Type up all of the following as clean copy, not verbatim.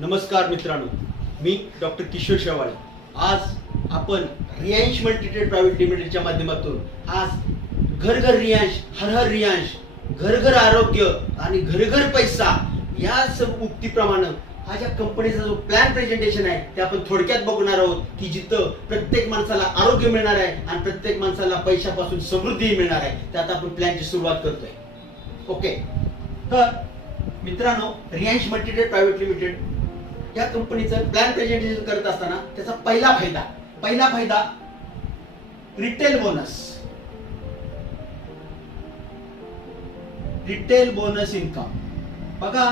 नमस्कार मित्रांनो, मी डॉक्टर किशोर शेवाळे. आज आपण रियांश मल्टीट्रेड प्रायव्हेट लिमिटेडच्या माध्यमातून आज घर घर रियांश, हर हर रियांश, घर घर आरोग्य आणि घर घर पैसा या सब उक्तीप्रमाणे हा ज्या कंपनीचा जो प्लॅन प्रेझेंटेशन आहे ते आपण थोडक्यात बघणार आहोत की जिथं प्रत्येक माणसाला आरोग्य मिळणार आहे आणि प्रत्येक माणसाला पैशापासून समृद्धी मिळणार आहे. त्यात आपण प्लॅनची सुरुवात करतोय. ओके, तर मित्रांनो, रियांश मल्टीट्रेड प्रायव्हेट लिमिटेड या कंपनीचं प्लॅन प्रेझेंटेशन करत असताना त्याचा पहिला फायदा रिटेल बोनस इन्कम. बघा,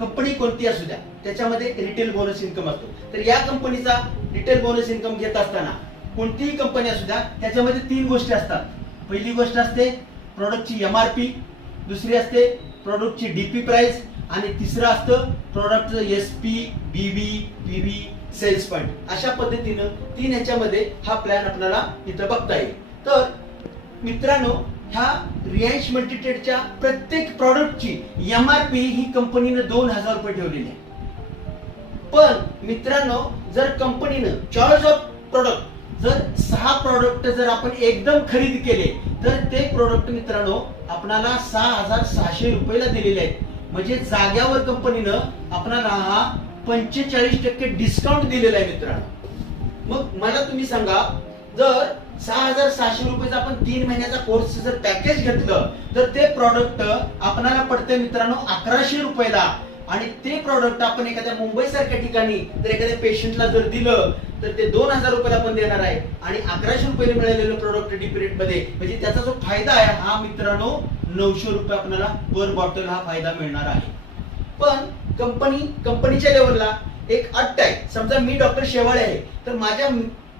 कंपनी कोणती असू द्या त्याच्यामध्ये रिटेल बोनस इन्कम असतो. तर या कंपनीचा रिटेल बोनस इन्कम घेत असताना कोणतीही कंपनी असू द्या त्याच्यामध्ये 3 गोष्टी असतात. पहिली गोष्ट असते प्रोडक्टची MRP, दुसरी असते प्रोडक्टची DP प्राइस आणि तिसरं असतं प्रोडक्टचं SP, BV, PV, sales point. अशा पद्धतीनं 3 ह्याच्यामध्ये हा प्लॅन आपल्याला इथं बघता येईल. तर मित्रांनो, ह्या रियांश मल्टीट्रेडच्या प्रत्येक प्रॉडक्टची MRP ही कंपनीनं 2000 रुपये ठेवलेली आहे. पण मित्रांनो, जर कंपनीनं चॉईस ऑफ प्रोडक्ट जर 6 प्रोडक्ट जर आपण एकदम खरेदी केले तर ते प्रोडक्ट मित्रांनो आपणाला 6600 रुपयाला दिलेले आहेत. म्हणजे जाग्यावर कंपनीनं आपल्याला हा 45% डिस्काउंट दिलेला आहे मित्रांनो. मग मला तुम्ही सांगा, जर 6600 रुपयाचा आपण 3 महिन्याचा कोर्स जर पॅकेज घेतलं तर ते प्रोडक्ट आपल्याला पडते मित्रांनो 1100 रुपयाला. आणि ते प्रोडक्ट आपण एखाद्या मुंबई सारख्या ठिकाणी जर एखाद्या पेशंटला जर दिलं तर ते 2000 रुपयाला पण देणार आहे आणि 1100 रुपयाला मिळालेलं प्रोडक्ट DP रेट मध्ये. म्हणजे त्याचा जो फायदा आहे हा मित्रांनो 900 रुपये आपल्याला पर बॉटल हा फायदा मिळणार आहे. पण कंपनीच्या लेवलला एक अट आहे. समजा मी डॉक्टर शेवाळे आहे तर माझ्या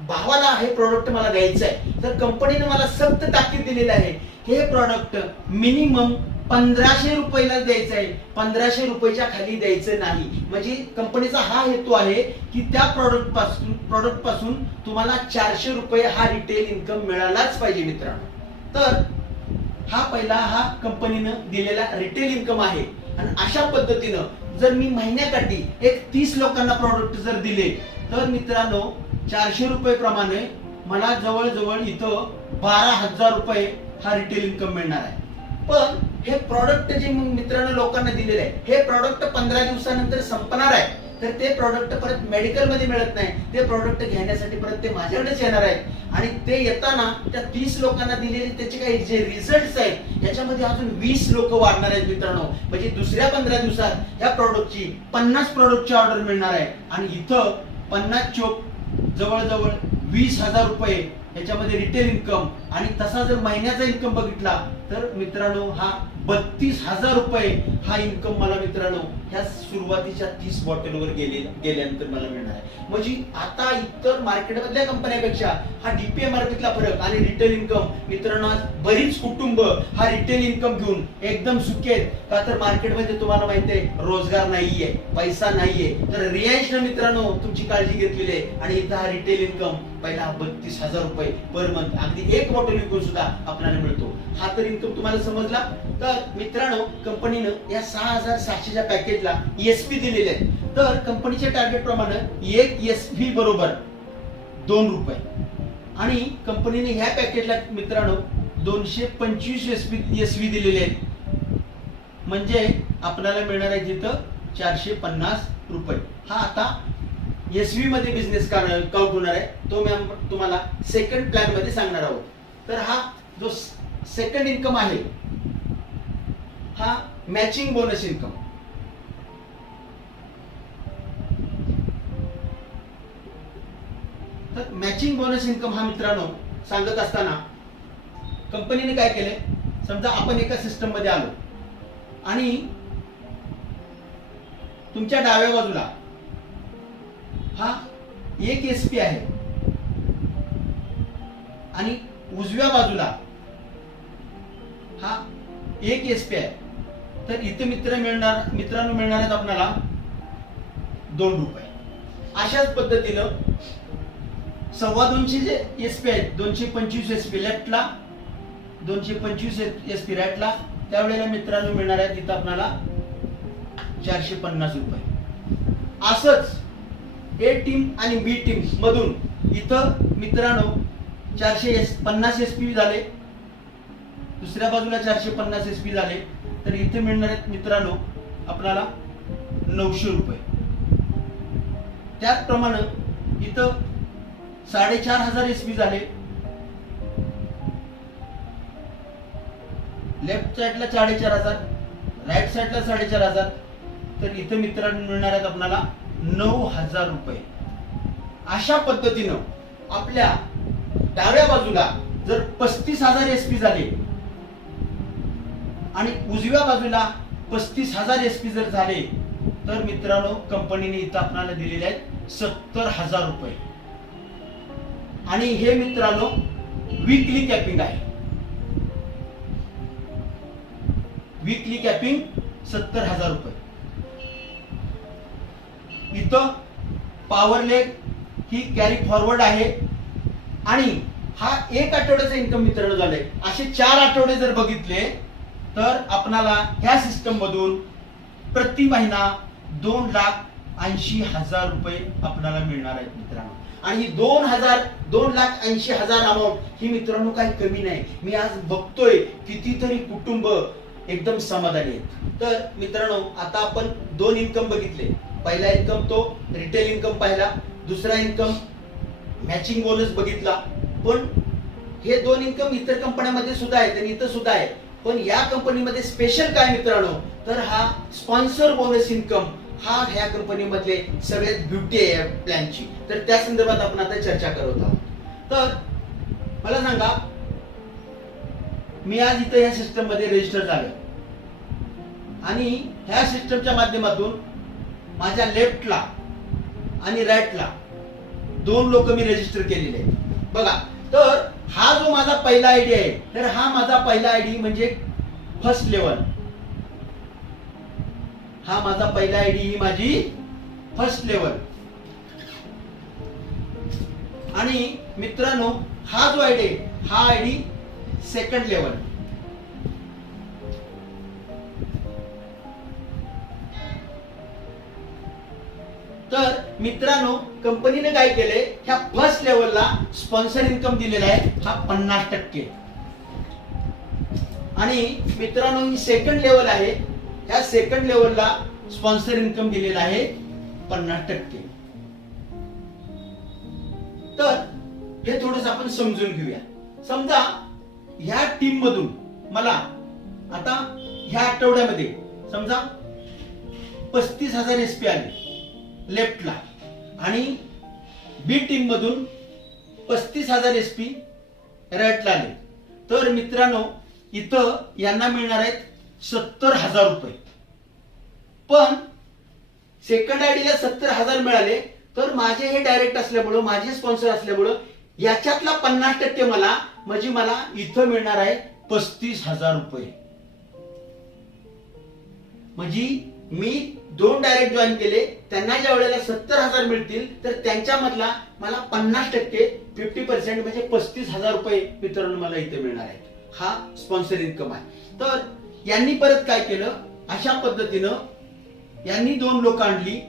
भावाला हे प्रोडक्ट मला द्यायचं आहे, तर कंपनीने मला सक्त ताकीद दिलेली आहे की हे प्रोडक्ट मिनिमम 1500 रुपयाला द्यायचं आहे, 1500 रुपयाच्या खाली द्यायचं नाही. म्हणजे कंपनीचा हा हेतू आहे की त्या प्रोडक्ट पासून तुम्हाला 400 रुपये हा रिटेल इन्कम मिळालाच पाहिजे मित्रांनो. तर हा कंपनीनं दिलेला रिटेल इन्कम आहे. आणि अशा पद्धतीनं जर मी महिन्याकाठी एक 30 लोकांना प्रोडक्ट जर दिले तर मित्रांनो 400 रुपये प्रमाणे मला जवळजवळ इथं 12,000 रुपये हा रिटेल इन्कम मिळणार आहे. पण हे प्रॉडक्ट जे मित्रांनो लोकांना दिलेले आहे हे प्रॉडक्ट 15 दिवसानंतर संपणार आहे. तर ते प्रॉडक्ट परत मेडिकल मध्ये मिळत नाही. ते प्रॉडक्ट घेण्यासाठी परत ते माझ्याकडेच येणार आहेत. आणि ते येताना त्या 30 लोकांना दिलेले त्याचे काही जे रिझल्ट आहेत याच्यामध्ये अजून 20 लोक वाढणार आहेत मित्रांनो. म्हणजे दुसऱ्या 15 दिवसात या प्रॉडक्टची 50 प्रॉडक्टची ऑर्डर मिळणार आहे. आणि इथं 50 चोक जवळजवळ 20,000 रुपये याच्यामध्ये रिटेल इन्कम. आणि तसा जर महिन्याचा इन्कम बघितला तर मित्रांनो हा 32,000 रुपये हा इन्कम मला मित्रांनो ह्या सुरुवातीच्या 30 बॉटलवर गेल्यानंतर मला मिळणार आहे. म्हणजे आता इतर मार्केटमधल्या कंपन्यापेक्षा हा DP MRPतला फरक आणि रिटेल इन्कम मित्रांनो आज बरीच कुटुंब हा रिटेल इन्कम घेऊन एकदम सुखी आहेत. का तर मार्केटमध्ये तुम्हाला माहिती आहे रोजगार नाहीये, पैसा नाहीये. तर रियांशने मित्रांनो तुमची काळजी घेतलेली आहे. आणि इथं हा रिटेल इन्कम पहिला 32,000 रुपये पर मंथ अगदी 1 बॉटल विकून सुद्धा आपल्याला मिळतो. हा तर इन्कम तुम्हाला समजला. तर मित्रांनो, कंपनीनं या 6600च्या पॅकेजला SP दिलेले आहेत. तर कंपनीच्या टार्गेट प्रमाणे 1 SP बरोबर 2 रुपये. आणि कंपनीने ह्या पॅकेजला मित्रांनो 225 SP दिलेले आहेत. म्हणजे आपल्याला मिळणार आहे तिथं 450 रुपये. हा आता SV मध्ये बिझनेस काउंट होणार आहे. तो मी तुम्हाला सेकंड प्लॅन मध्ये सांगणार आहोत. तर हा जो सेकंड इन्कम आहे हा मॅचिंग बोनस इन्कम. तर मॅचिंग बोनस इन्कम हा मित्रांनो सांगत असताना कंपनीने काय केले, समजा आपण एका सिस्टम मध्ये आलो आणि तुमच्या डाव्या बाजूला हा 1 SP आहे आणि उजव्या बाजूला हा 1 SP आहे. तर इथे मित्रांनो मिळणार आहेत आपल्याला 2 रुपये. अशाच पद्धतीनं 250 जे SP आहेत, 225 SP लेफ्टला, 225 SP राईटला, त्यावेळेला मित्रांनो मिळणार आहेत इथं आपल्याला 450 रुपये. असंच ए टीम आणि बी टीम मधून इथं मित्रांनो 450 एसपी झाले, दुसऱ्या बाजूला 450 एसपी झाले, तर इथे मिळणार आहेत मित्रांनो आपल्याला 900 रुपये. त्याचप्रमाणे इथं 4500 एसपी झाले, लेफ्ट साइडला 4500, राईट साइडला 4500, तर इथे मित्रांनो मिळणार आहेत आपल्याला 9000 रुपये. अशा पद्धतीनं आपल्या डाव्या बाजूला जर 35,000 एसपी झाले आणि उजव्या बाजूला 35,000 एसपी जर झाले, तर मित्रांनो कंपनीने इथं आपल्याला दिलेले आहेत 70,000 रुपये. आणि हे मित्रांनो वीकली कॅपिंग आहे. वीकली कॅपिंग 70,000 रुपये. इथं पॉवर लेग ही कॅरी फॉरवर्ड आहे आणि हा एक आठवड्याचा इन्कम मित्रांनो झालाय. असे 4 आठवडे जर बघितले तर आपणाला ह्या सिस्टम मधून प्रति महिना 2,80,000 रुपये आपल्याला मिळणार आहेत मित्रांनो. आणि 2,80,000 अमाऊंट ही मित्रांनो काही कमी नाही. मी आज बघतोय कितीतरी कुटुंब एकदम समाधानी आहेत. तर मित्रांनो आता आपण 2 इन्कम बघितले. पहिला इन्कम तो रिटेल इन्कम पाहिला, दुसरा इन्कम मॅचिंग बोनस बघितला. पण हे 2 इन्कम इतर कंपन्यांमध्ये सुद्धा आहेत आणि इथं सुद्धा आहे. पण या कंपनीमध्ये स्पेशल काय मित्रांनो, तर हा स्पॉन्सर बोनस इन्कम हा ह्या कंपनीमधले सगळ्यात ब्युटी आहे प्लॅनची. तर त्या संदर्भात आपण आता चर्चा करत आहोत. तर मला सांगा, मी आज इथं या सिस्टम मध्ये रजिस्टर झालो आणि ह्या सिस्टमच्या माध्यमातून माझ्या लेफ्टला आणि राईटला 2 लोक मी रजिस्टर केलेले आहेत बघा. तर हा जो माझा पहिला आयडी आहे, तर हा माझा पहिला आयडी म्हणजे फर्स्ट लेवल. हा माझा पहिला आयडी ही माझी फर्स्ट लेवल. आणि मित्रांनो हा जो आयडी आहे हा आयडी सेकंड लेवल. तर मित्रांनो कंपनीने काय केले, ह्या फर्स्ट लेवलला स्पॉन्सर इन्कम दिलेला आहे हा 50%. आणि मित्रांनो ही सेकंड लेवल आहे, ह्या सेकंड लेवलला स्पॉन्सर इन्कम दिलेला आहे 50%. तर हे थोडंसं आपण समजून घेऊया. समजा ह्या टीम मधून मला आता ह्या आठवड्यामध्ये समजा 35,000 एसपी आले लेफ्टला आणि बी टीम मधून 35,000 एसपी राईटला आले. तर मित्रांनो इथं यांना मिळणार आहेत 70,000 रुपये. पण सेकंड आयडीला 70,000 मिळाले, तर माझे हे डायरेक्ट असल्यामुळं, माझे स्पॉन्सर असल्यामुळं याच्यातला 50% मला म्हणजे मला इथं मिळणार आहे 35,000 रुपये. म्हणजे मी 2 डायरेक्ट जॉईन केले, त्यांना ज्या वेळेला 70,000 मिळतील तर त्यांच्यामधला मला 50% 50% म्हणजे 35,000 रुपये मित्रांनो मला इथे मिळणार आहेत. हा स्पॉन्सर इन्कम आहे. तर यांनी परत काय केलं, अशा पद्धतीनं यांनी 2 लोक आणली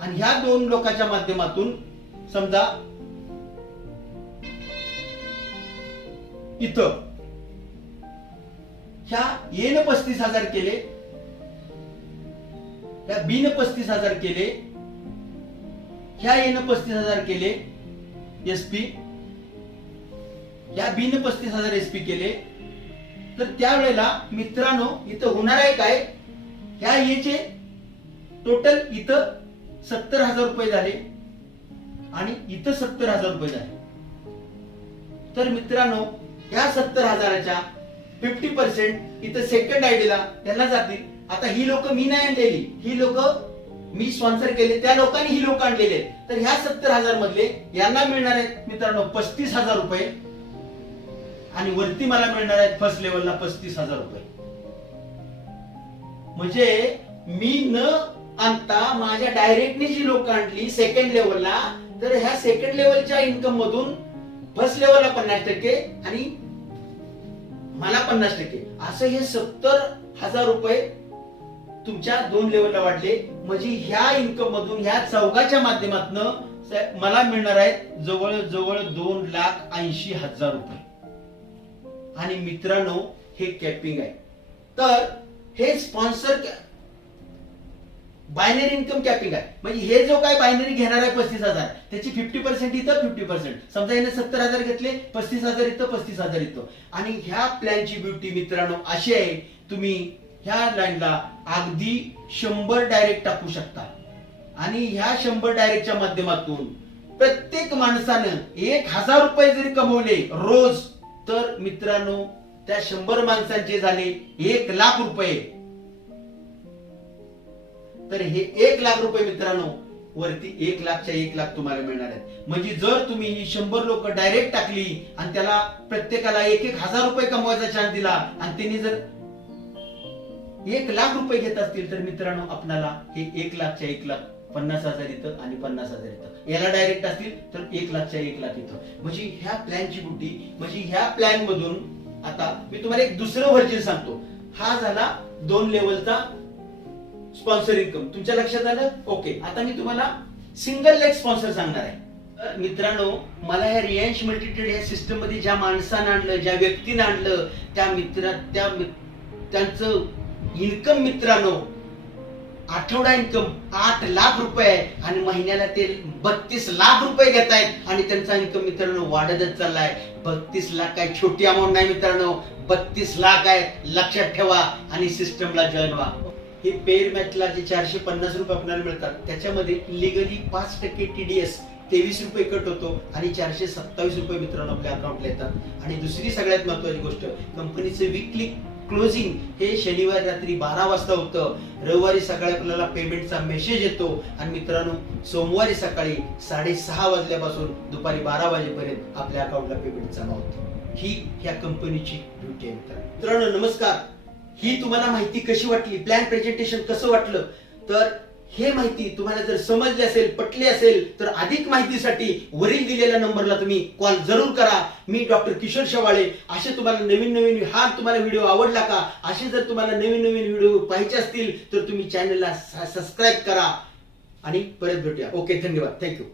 आणि ह्या 2 लोकांच्या माध्यमातून समजा इथं ह्या येन 35,000 केले, ह्या बीन 35,000 केले, ह्या येन 35,000 केले एसपी, ह्या बीन 35,000 एसपी केले. तर त्यावेळेला मित्रांनो इथं होणार आहे काय, ह्या येचे टोटल इथं 70,000 रुपये झाले आणि इथं 70,000 रुपये झाले. तर मित्रांनो ह्या 70,000च्या 50% इथं सेकंड आयडीला त्यांना जातील. आता ही लोक मी नाही आणलेली, ही लोक मी स्पॉन्सर केले, त्या लोकांनी ही लोक आणलेले. तर ह्या 70,000 मधले यांना मिळणार आहेत मित्रांनो 35,000 रुपये आणि वरती मला मिळणार आहेत फर्स्ट लेवलला 35,000 रुपये. म्हणजे मी न आणता माझ्या डायरेक्टली जी लोक आणली सेकंड लेवलला, तर ह्या सेकंड लेवलच्या इन्कम मधून फर्स्ट लेवलला 50% आणि मला 50%, असं हे 70,000 रुपये तुमच्या 2 लेवलला वाढले, म्हणजे ह्या इन्कम मधून ह्या चौघाच्या माध्यमातून मला मिळणार आहे जवळजवळ 2,80,000 रुपये. आणि मित्रांनो हे कॅपिंग आहे. तर हे स्पॉन्सर बायनरी इन्कम कॅपिंग आहे. म्हणजे हे जो काय बायनरी घेणार आहे 35,000 त्याची 50% इथं 50%. समजा याने 70,000 घेतले, 35,000 इथं 35,000 इथं. आणि ह्या प्लॅनची ब्युटी मित्रांनो अशी आहे, तुम्ही ह्या लाईनला अगदी 100 डायरेक्ट टाकू शकता. आणि ह्या 100 डायरेक्टच्या माध्यमातून प्रत्येक माणसानं 1,000 रुपये जरी कमवले रोज, तर मित्रांनो त्या 100 माणसांचे झाले 1,00,000 रुपये. तर हे 1,00,000 रुपये मित्रांनो वरती 1,00,000च्या 1,00,000 तुम्हाला मिळणार आहेत. म्हणजे जर तुम्ही ही 100 लोक डायरेक्ट टाकली आणि त्याला प्रत्येकाला 1,000 रुपये कमवायचा चान्स दिला आणि त्यांनी जर 1,00,000 रुपये घेत असतील, तर मित्रांनो आपल्याला हे 1,00,000च्या 1,00,000 50,000 इथं आणि 50,000 इथं. याला डायरेक्ट असतील तर 1,00,000च्या 1,00,000 इथं. म्हणजे ह्या प्लॅनची ब्युटी. म्हणजे ह्या प्लॅन मधून आता मी तुम्हाला एक दुसरं व्हर्जन सांगतो. हा झाला 2 लेवलचा स्पॉन्सर इन्कम. तुमच्या लक्षात आलं? ओके. आता मी तुम्हाला सिंगल लेग स्पॉन्सर सांगणार आहे. मित्रांनो मला ह्या रिलायन्स मल्टीट्रेड या सिस्टम मध्ये ज्या माणसानं आणलं, ज्या व्यक्तीनं आणलं, त्यांचं इन्कम मित्रांनो आठवडा इन्कम 8,00,000 रुपये आहे आणि महिन्याला ते 32,00,000 रुपये घेत आहेत. आणि त्यांचा इन्कम मित्रांनो वाढतच चाललाय. 32,00,000 काय छोटी अमाऊंट नाही मित्रांनो, 32,00,000 आहे. लक्षात ठेवा आणि सिस्टमला जॉईन व्हा. हे पेड मॅचला जे 450 रुपये आपल्याला मिळतात, त्याच्यामध्ये लिगली 5% TDS 23 रुपये कट होतो आणि 427 रुपये मित्रांनो आपल्या अकाउंटला येतात. आणि दुसरी सगळ्यात महत्वाची गोष्ट, कंपनीचे वीकली क्लोजिंग हे शनिवारी रात्री 12 वाजता होतं. रविवारी सकाळी आपल्याला पेमेंटचा मेसेज येतो आणि मित्रांनो सोमवारी सकाळी 6:30 वाजल्यापासून दुपारी 12 वाजेपर्यंत आपल्या अकाउंटला पेमेंट जमा होतं. ही ह्या कंपनीची ब्युटी आहे मित्रांनो. नमस्कार. ही तुम्हाला माहिती कशी वाटली, प्लॅन प्रेझेंटेशन कसं वाटलं? तर हे माहिती तुम्हाला जर समजली असेल, पटली असेल, तर अधिक माहितीसाठी वरील दिलेल्या नंबरला तुम्ही कॉल जरूर करा. मी डॉक्टर किशोर शेवाळे. असे तुम्हाला नवीन तुम्हाला व्हिडिओ आवडला का? असे जर तुम्हाला नवीन व्हिडिओ पाहायचे असतील तर तुम्ही चॅनलला सबस्क्राईब करा आणि परत भेटूया. ओके, धन्यवाद. थँक्यू.